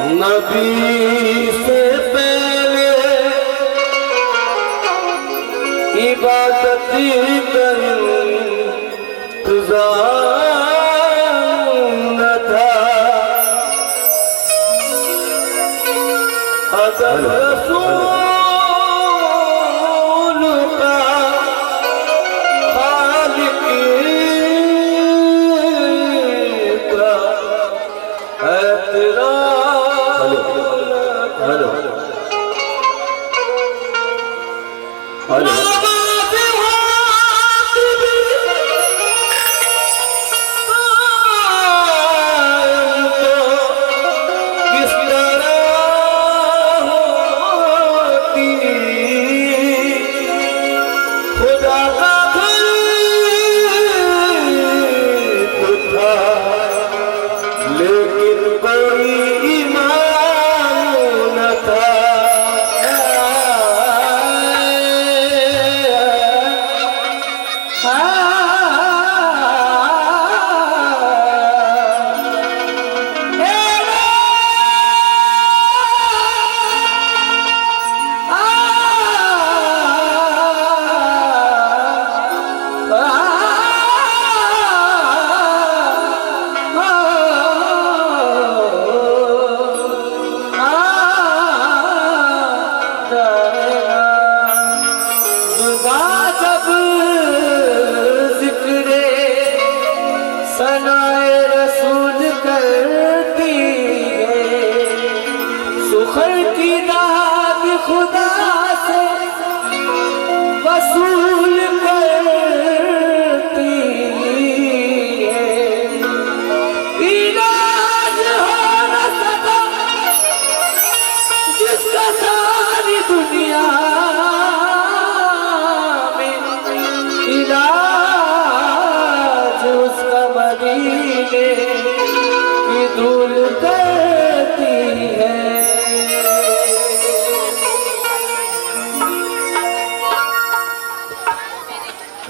नबी से पहले इबादत कर न था। अदब रसूल का खालिक का एतराम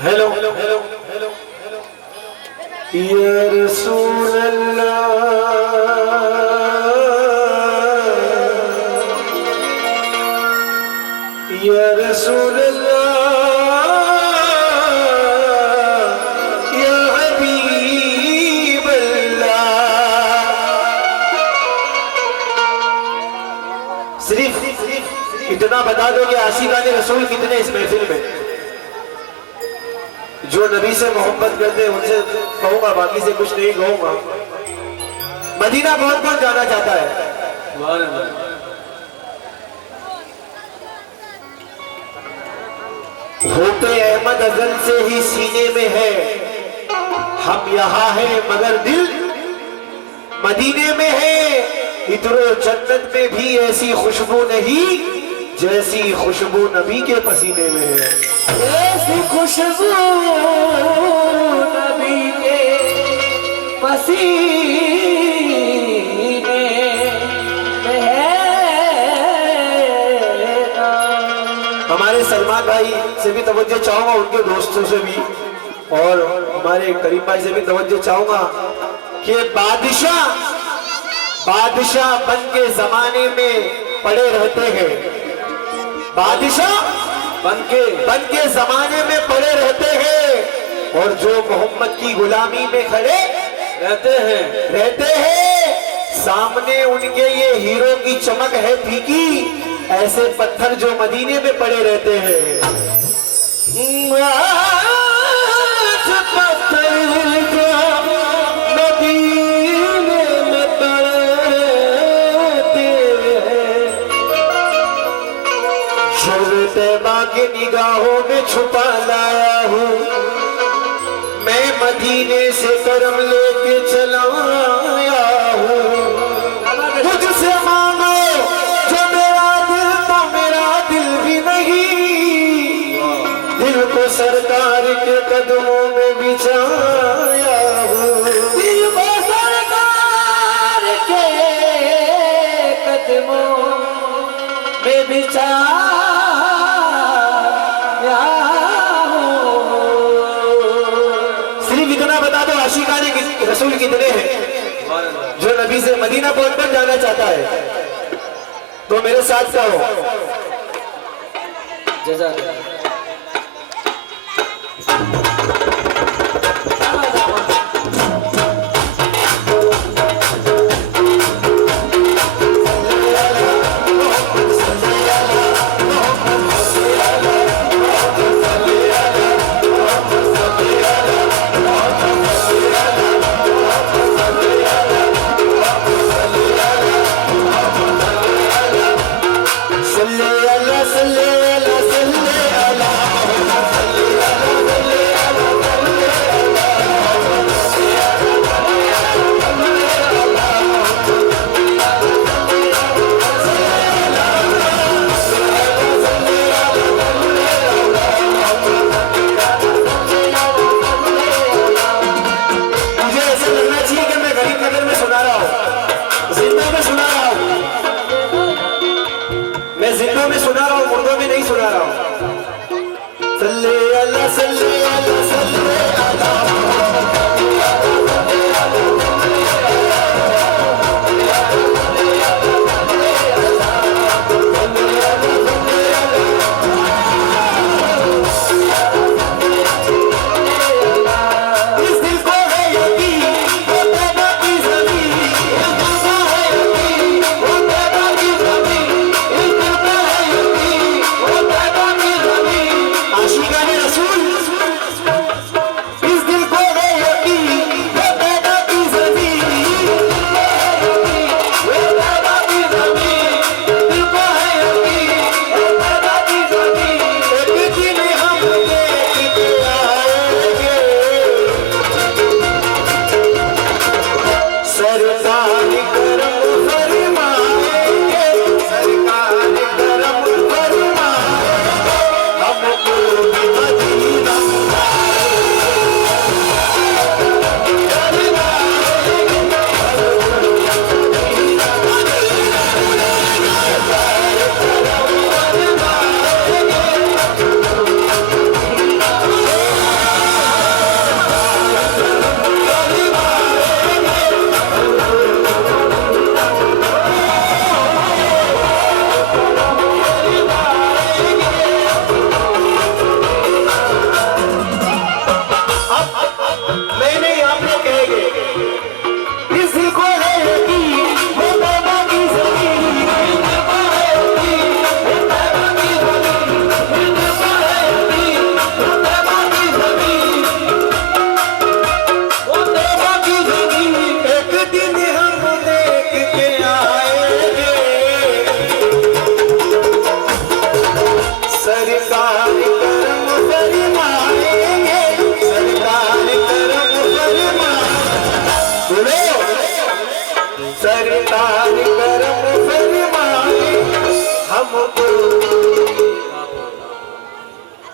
hello hello hello hello hello hello या रसूल अल्लाह या रसूल अल्लाह या हबीब अल्लाह। सिर्फ इतना बता दो कि आशिकाने रसूल कितने इस महफिल में। जो नबी से मोहब्बत करते हैं उनसे कहूंगा, बाकी से कुछ नहीं कहूंगा। मदीना बहुत कौन जाना चाहता है? होते अहमद अजल से ही सीने में है, हम यहाँ है मगर दिल मदीने में है। इतरो जन्नत में भी ऐसी खुशबू नहीं जैसी खुशबू नबी के पसीने में है। ऐसी खुशबू नबी के पसीने में है। हमारे सलमान भाई से भी तवज्जो चाहूंगा, उनके दोस्तों से भी, और हमारे करीम भाई से भी तवज्जो चाहूंगा कि बादशाह बन के जमाने में पड़े रहते हैं। बादशाह बन के जमाने में पड़े रहते हैं, और जो मोहम्मद की गुलामी में खड़े रहते हैं सामने उनके ये हीरो की चमक है फीकी। ऐसे पत्थर जो मदीने में पड़े रहते हैं। के निगाहों में छुपा लाया हूँ मैं, मदीने से करम लेके चला आया हूँ। मुझसे मांगो जो मेरा दिल, तो मेरा दिल भी नहीं, दिल को सरकार के कदमों में बिछाया हूँ। दिल को सरकार के कदमों में बिछाया। रसूल कितने हैं? जो नबी से मदीना पहुंचकर जाना चाहता है तो मेरे साथ कहो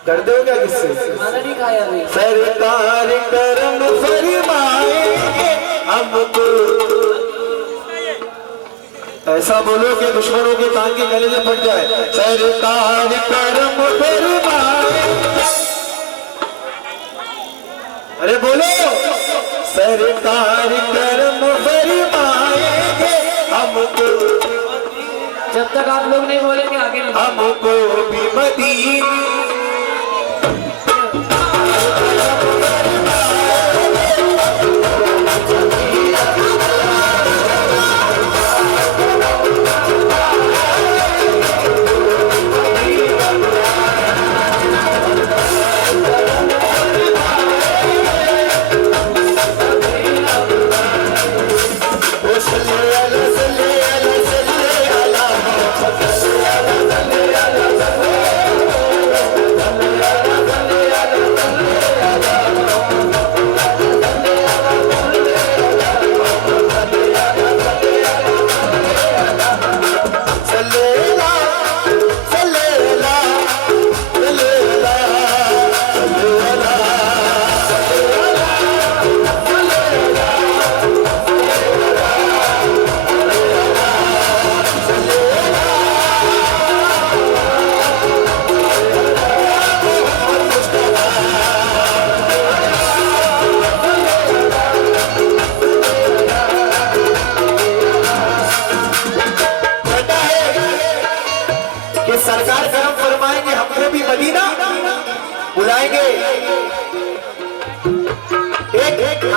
डरते हो क्या किससे? खाना नहीं खाया अभी। सरकार करम फरमाएंगे हमको। ऐसा बोलो कि दुश्मनों के कान के गले में फट जाए। सरकार करम फरमाएंगे। अरे बोलो, सरकार करम फरमाएंगे हमको। जब तक आप लोग नहीं बोलेंगे आगे नहीं। हमको भी मदीना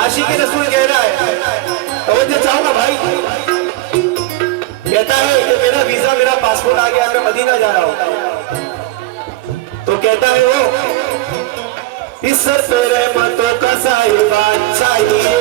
आशिक रसूल कह रहा है, तवज्जो चाहूंगा भाई। कहता है कि मेरा वीजा, मेरा पासपोर्ट आ गया, मैं मदीना जा रहा हूं। तो कहता है वो, इस सर पे रहमतों का साहिबान चाहिए,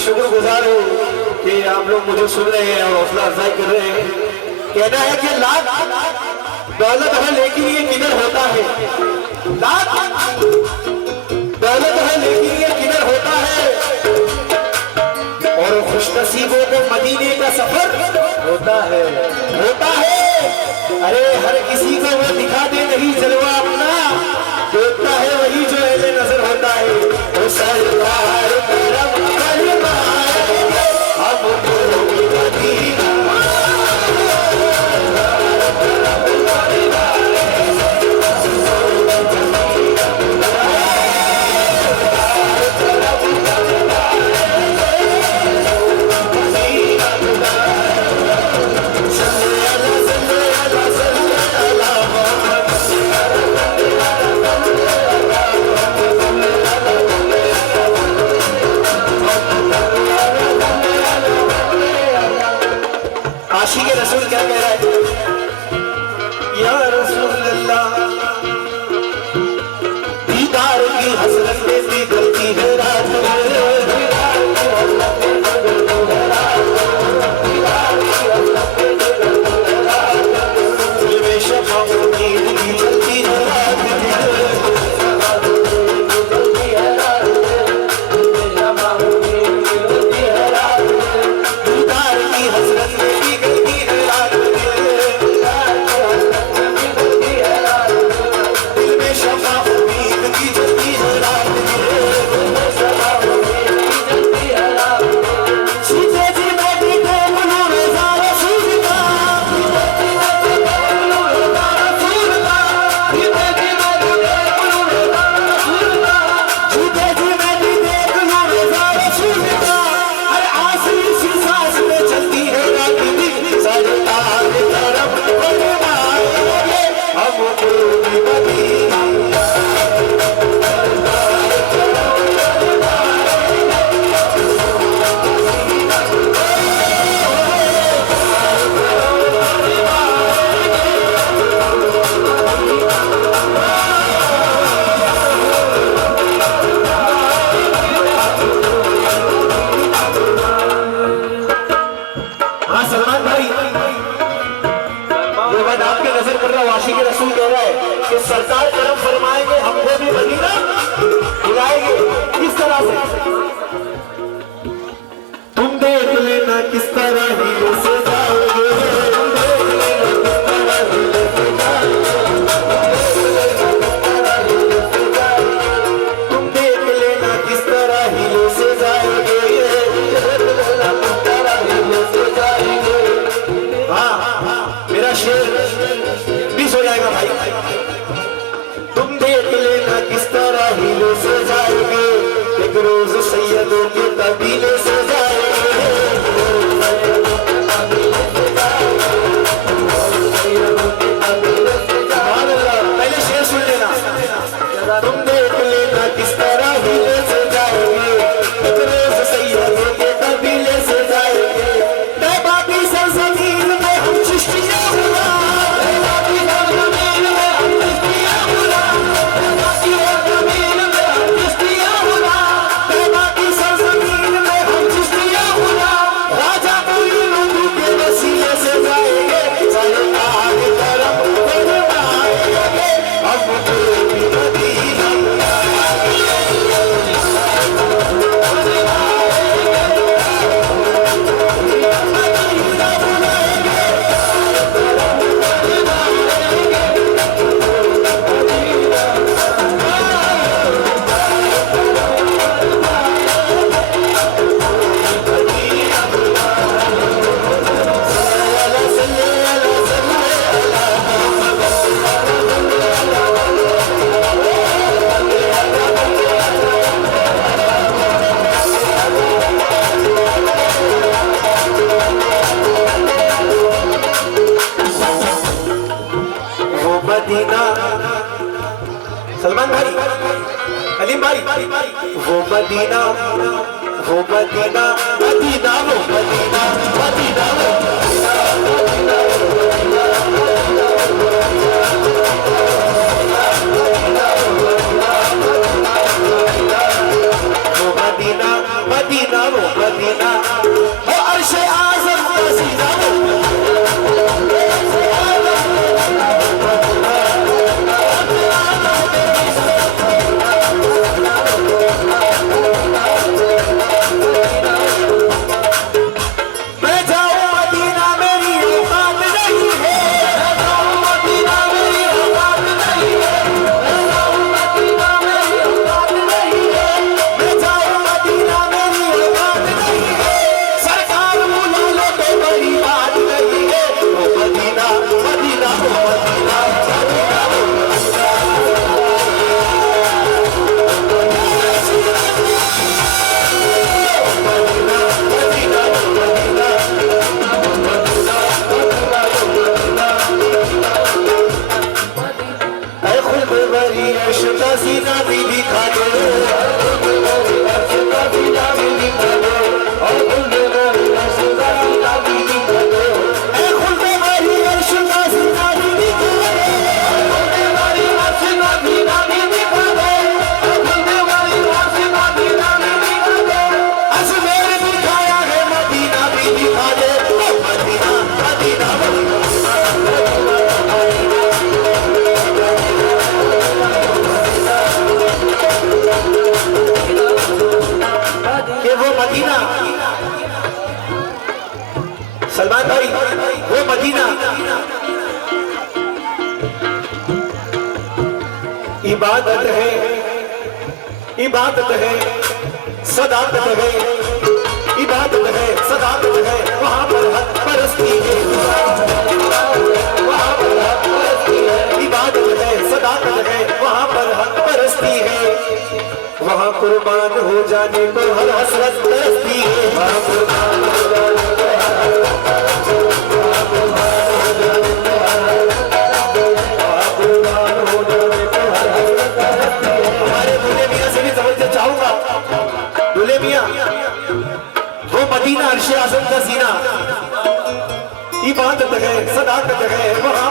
शुक्रगुजार हूँ कि आप लोग मुझे सुन रहे हैं और हौसला अफजाई कर रहे हैं। कहना है कि लाख दौलत है लेकिन ये किधर होता है, लाख दौलत है लेकिन ये किधर होता है, और खुशनसीबों को मदीने का सफर होता है, होता है। अरे हर किसी को वो दिखा दे नहीं जलवा अपना, देखता है वही जो अहले नजर होता है। वो सरकार करम आशिक रसूल क्या कह रहा है, या रसूल अल्लाह, दीदार की हसरत में भी गलती है रात में, रसूल कह रहा है कि सरकार करम फरमाएंगे, हमको भी मदीना बुलाएंगे। किस तरह से तुम देख लेना, किस तरह हीरे से जाओगे, तुम देख लेना किस तरह हीरे से जाओगे, हाँ मेरा शेर हो जाएगा भाई। तुम देख लेना किस तरह हीले से जाएंगे, एक रोज सैयदों के कबीले से जाएंगे। मदीना, सलमान भाई, कलीम भाई, वो मदीना, वो मदीना, मदीना वो मदीना, मदीना वो मदीना, मदीना वो मदीना, वो अर्शे आज़म का सीना वो मैं जाऊं मदीना मेरी औकात नहीं है, मैं जाऊं मदीना मेरी औकात नहीं है, मैं जाऊं मदीना मेरी औकात नहीं है, मैं जाऊं मदीना मेरी औकात नहीं है, सरकार बुला लो तो बड़ी बात नहीं है, वो मदीना, मदीना वो मदीना, मदीना वो सीना भी दिखा दो, सीना भी दिखा दो, और खुले वाली सीना भी दिखा दो, खुले वाली सीना भी दिखा दो, खुले वाली सीना भी दिखा दो, खुले वाली सीना भी दिखा दो, अजमेर दिखाया है मदीना भी दिखा दे, मदीना, मदीना, वो मदीना, सलमान भाई, वो मदीना इबादत है, इबादत है, सदाकत है, इबादत है, सदाकत है, वहां पर हक परस्ती है, वहां पर हक परस्ती है, इबादत है, सदाकत है, वहां पर हक परस्ती है, वहाँ कुर्बान हो जाने को हर हसरत तरसती है, वहाँ कुर्बान हो जाने को हमारे दूल्हे मियाँ से भी समझना चाहूंगा, दूल्हे मियाँ वो मदीना अर्शे आज़म का सीना, इबादत है, सदाकत है, वहाँ